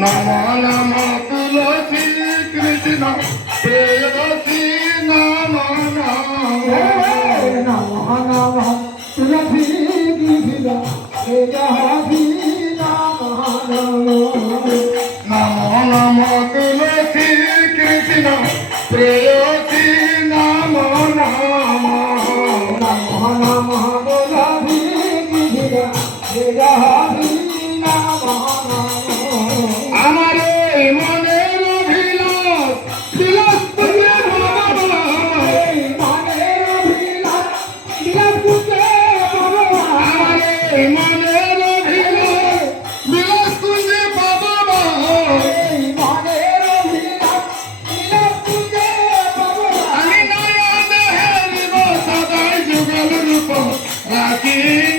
নম নম তুলসী কৃষ্ণ প্রেয়সী কৃষ্ণ প্রেয়সী নম নম এই মনের you.